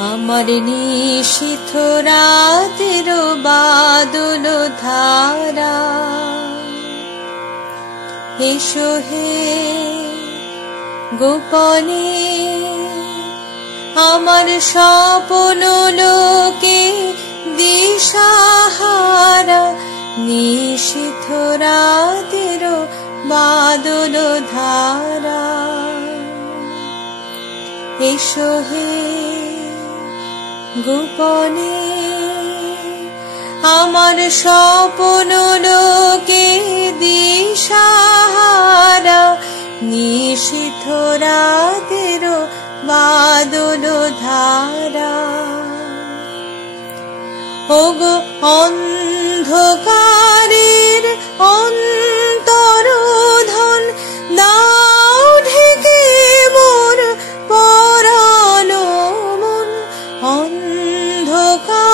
আমার নিশীথ রাতের বাদল ধারা, এসো হে গোপনে আমার স্বপ্ন লোকে দিশাহারা। নিশীথ রাতের বাদল ধারা, এসো হে গোপনে আমার স্বপ্ন লোকে দিশাহারা। নিশীথ রাতের বাদল ধারা, ওগো অন্ধকারের অন্তরোধন দাও ঢেকে মোর পরানো মন। অন্ধকারের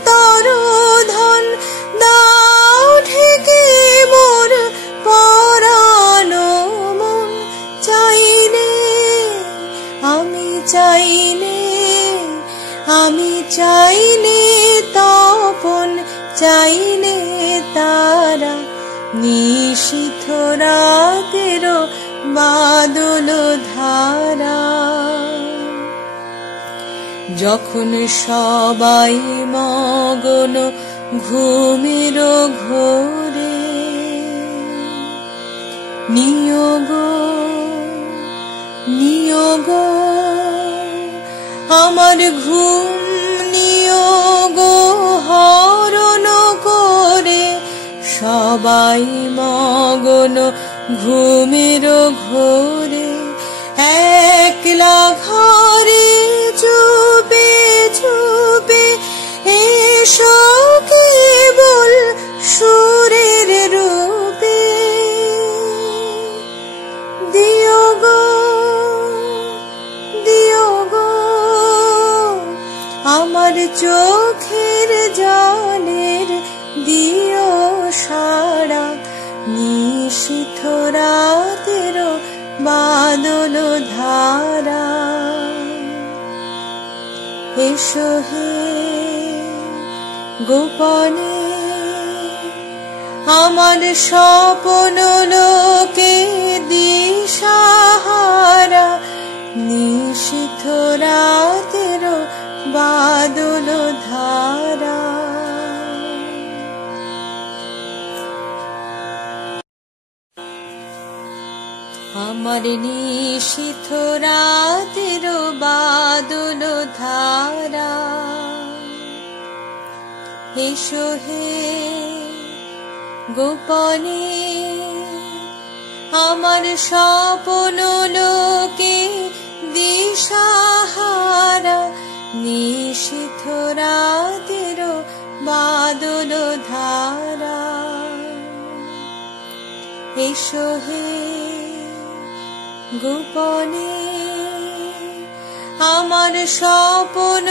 অন্তরোধন দাও ঢেকে মোর পরানো মন। চাইলে আমি চাইলে আমি চাইলে তপন, চাইলে তারা। নিশীথ রাতের বাদল ধারা, যখন সবাই মগন ঘুমের ঘোরে। নিয়োগ নিয়োগ আমার ঘুম নিয়োগ হরণ করে। সবাই মগন ঘুমের ঘোরে, একলা ঘরে চুপে চুপে এসো কেবল সুরের রূপে। দিও গো দিও গো আমার চোখের জলের দিও সারা। নিশীথ রাতের বাদল ধারা, এসো হে গোপনে আমার স্বপ্ন লোকে দিশাহারা। নিশীথ রাতের বাদল ধারা। আমার নিশীথ রাতের বাদল ধারা, এসো হে গোপনে আমার স্বপ্ন লোকে দিশাহারা। নিশীথ রাতের বাদল ধারা, এসো হে গোপনে আমার স্বপ্ন